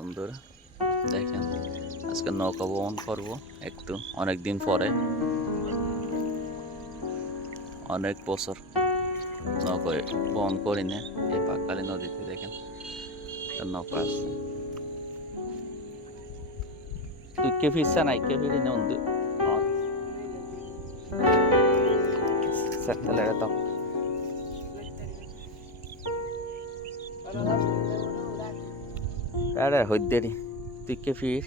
বন্ধুরা দেখেন আজকে নৌকা ভ্রমণ করবো একটু অনেক দিন পরে। অনেক বছর নৌকায় ভ্রমণ করি না। এই পাকখালি নদীতে দেখেন একটা নৌকা আসছে। তুই কে ফিরছা নাই কে ফিরি না বন্ধু সেটা লেগে তো আরে হইদেরি তুই কে ফির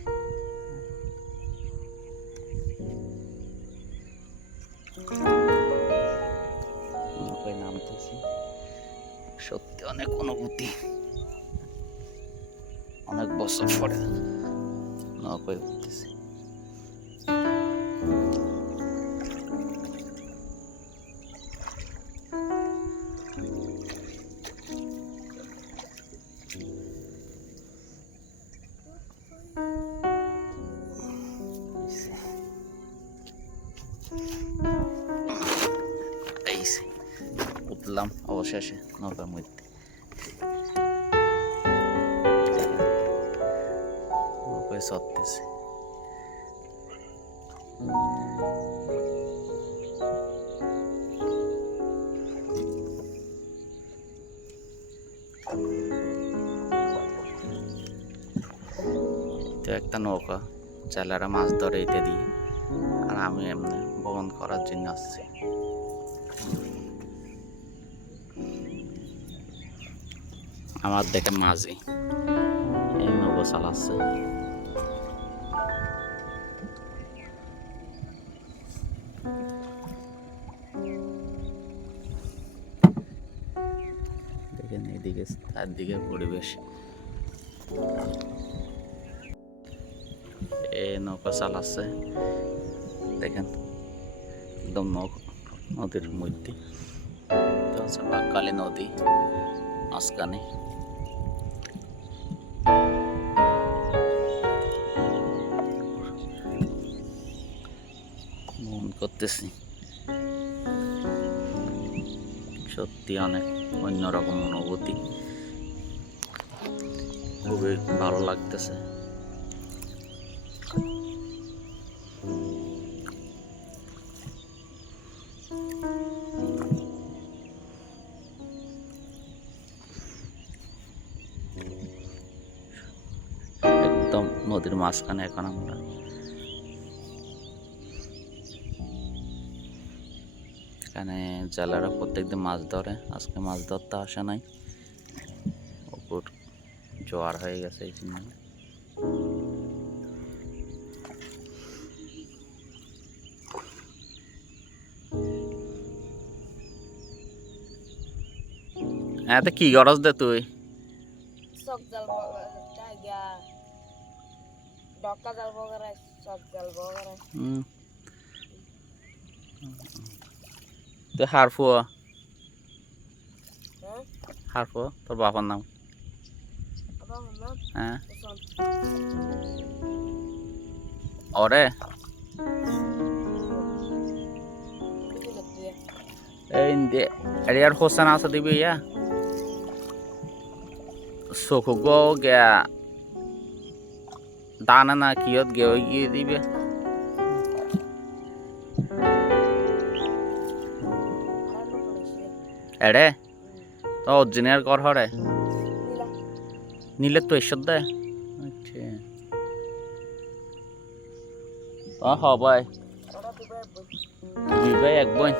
নৌকায় নামতেছি। সত্যি অনেক অনুভূতি, অনেক বছর পরে নৌকায় উঠতেছি। উঠলাম অবশেষে নৌকার মধ্যে। নৌকায় চড়তেছি। এটা একটা নৌকা, জেলেরা মাছ ধরে এটা দিয়ে, আর আমি এমনি ভ্রমণ করার জন্য আসছি। আমার দেখে মাঝি এই নৌকা চালাচ্ছে। দেখেন এইদিকে চারদিকে পরিবেশ। এই নৌকা চালাচ্ছে দেখেন একদম নদীর মধ্যে। হচ্ছে বাঁকখালী নদী মাঝখানে। ভ্রমণ করতেছি, সত্যি অনেক অন্যরকম অনুভূতি, খুবই ভালো লাগতেছে। একদম নদীর মাঝখানে এখন আমরা। এখানে জেলেরা প্রত্যেকদিন মাছ ধরে, আজকে মাছ ধরতে আসে নাই, উপর জোয়ার হয়ে গেছে এই জন্য। হ্যাঁ, তো কি গরজ দে তুই তুই হারফো তোর বাবার নাম? হ্যাঁ ওরে এরিয়ার হোসেন আছে দিবি ইয়া চকু গো গিয়া দানা না কিয়ত গিয়ে দিবে এড়ে তো অরিজিনাল কর হরে নিলে তো ঈশ্বর দেয়। আচ্ছা হবাই দুই ভাই এক বোন।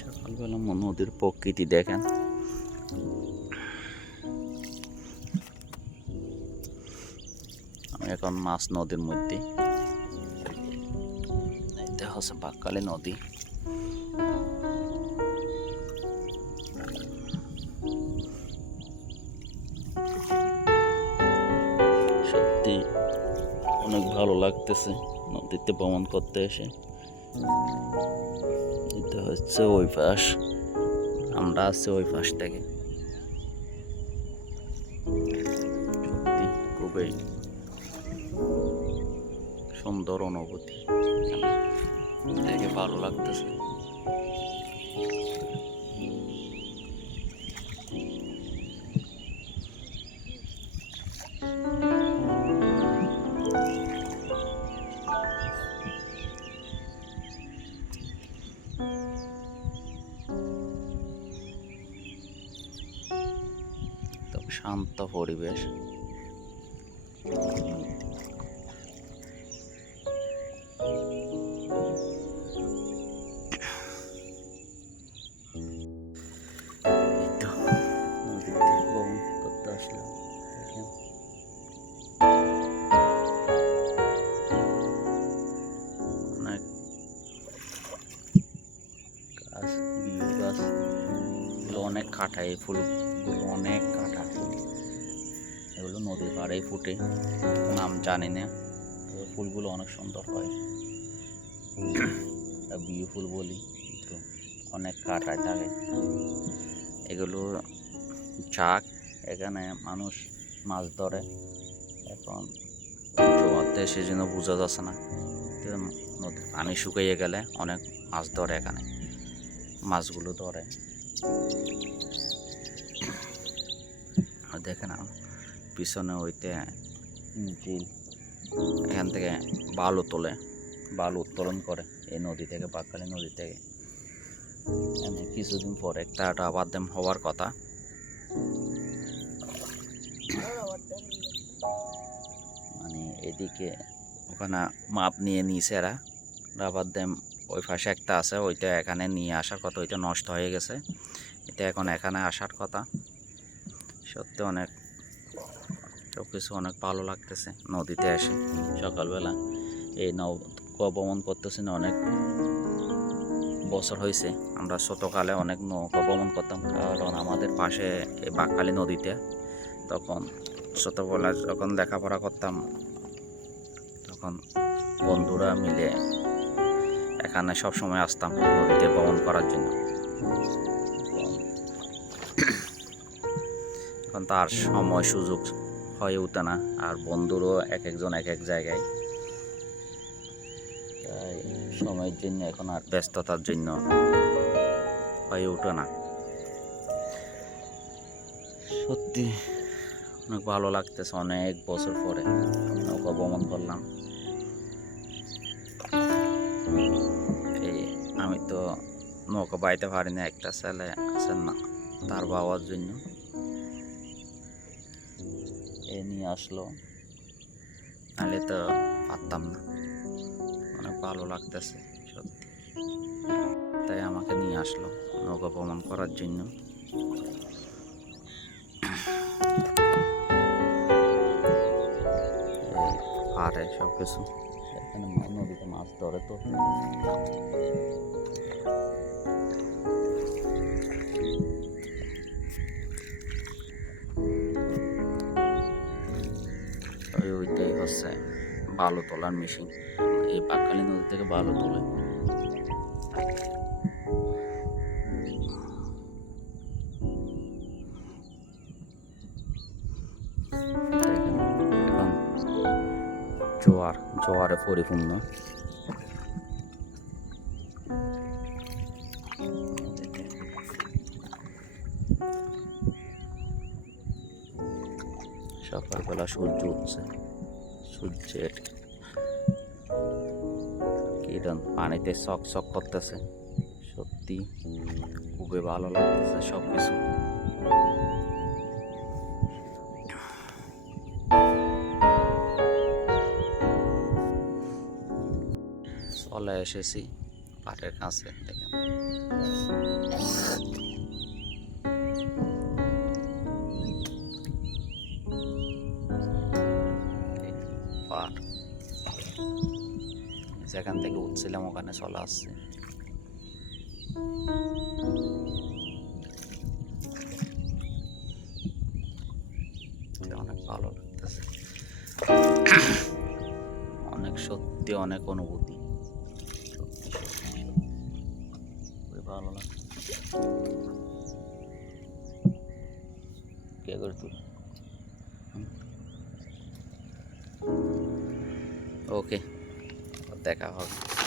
সকালবেলা নদীর প্রকৃতি দেখেন, আমি এখন মাছ নদীর মধ্যে। এটা হচ্ছে বাঁকখালী নদী। সত্যি অনেক ভালো লাগতেছে নদীতে ভ্রমণ করতে এসে। এটা হচ্ছে ওই পাশ, আমরা আছি ওই পাশ থেকে। সত্যি খুবই সুন্দর অনুভূতি, দেখে ভালো লাগতেছে। শান্ত পরিবেশ। করতে আসলাম, দেখেন অনেক গাছ, বিউ গাছ, অনেক কাটা, এই ফুলগুলো অনেক কাটা ফুল, এগুলো নদীর পাড়েই ফুটে, নাম জানি না, ফুলগুলো অনেক সুন্দর হয়, বিউ ফুল বলি, কিন্তু অনেক কাটায় থাকে এগুলো। চাক, এখানে মানুষ মাছ ধরে, এখন জোয়ারতে সেজন্য বোঝা যাচ্ছে না, নদীর পানি শুকিয়ে গেলে অনেক মাছ ধরে, এখানে মাছগুলো ধরে। দেখেন পিছনে ওইতে ঝিল, এখান থেকে বালু তোলে, বালু উত্তোলন করে এই নদী থেকে, বাঁকখালী নদী থেকে। কিছুদিন পর একটা আবার ড্যাম হওয়ার কথা, মানে এদিকে ওখানে মাপ নিয়ে নিয়েছে এরা, রাবার ড্যাম ওই পাশে একটা আছে, ওইটা এখানে নিয়ে আসার কথা, ওইটা নষ্ট হয়ে গেছে, এটা এখন এখানে আসার কথা। সত্যি অনেক সব কিছু অনেক ভালো লাগতেছে নদীতে এসে সকালবেলা। এই নৌকা ভ্রমণ করতেছি না, অনেক বছর হয়েছে, আমরা ছোটোকালে অনেক নৌকা ভ্রমণ করতাম, কারণ আমাদের পাশে এই বাঁকখালী নদীতে, তখন ছোটোবেলায় যখন লেখাপড়া করতাম, তখন বন্ধুরা মিলে এখানে সব সময় আসতাম নদীতে ভ্রমণ করার জন্য। এখন তার সময় সুযোগ হয়ে ওঠে না, আর বন্ধুরও এক একজন এক এক জায়গায়, তাই সময়ের জন্য এখন আর ব্যস্ততার জন্য হয়ে ওঠে না। সত্যি অনেক ভালো লাগতেছে, অনেক বছর পরে নৌকা ভ্রমণ করলাম। এই আমি তো নৌকা বাইতে পারি না, একটা ছেলে আছেন না, তার বাবার জন্য এ নিয়ে আসলো, নাহলে তো পারতাম না। অনেক ভালো লাগতেছে সত্যি, তাই আমাকে নিয়ে আসলো নৌকা ভ্রমণ করার জন্য। পারে সব কিছু, এখানে নদীতে মাছ ধরে তো, ওইটাই হচ্ছে বালু তোলার মেশিন, এই বাঁকখালী নদী থেকে বালু তোলে। এখন জোয়ারে পরিপূর্ণ, সকালবেলা সূর্য উঠছে, সূর্যের কিরণ পানিতে চকচক করতেছে, সত্যি খুবই ভালো লাগতেছে সব কিছু। চলে এসেছি পাটের কাছে, দেখেন পাট, যেখান থেকে উঠছিলাম ওখানে চলে আসছে। অনেক ভালো লাগতেছে, অনেক সত্যি অনেক অনুভূতি, খুবই ভালো লাগছে। কে করে তুই? ওকে। দেখা হবে।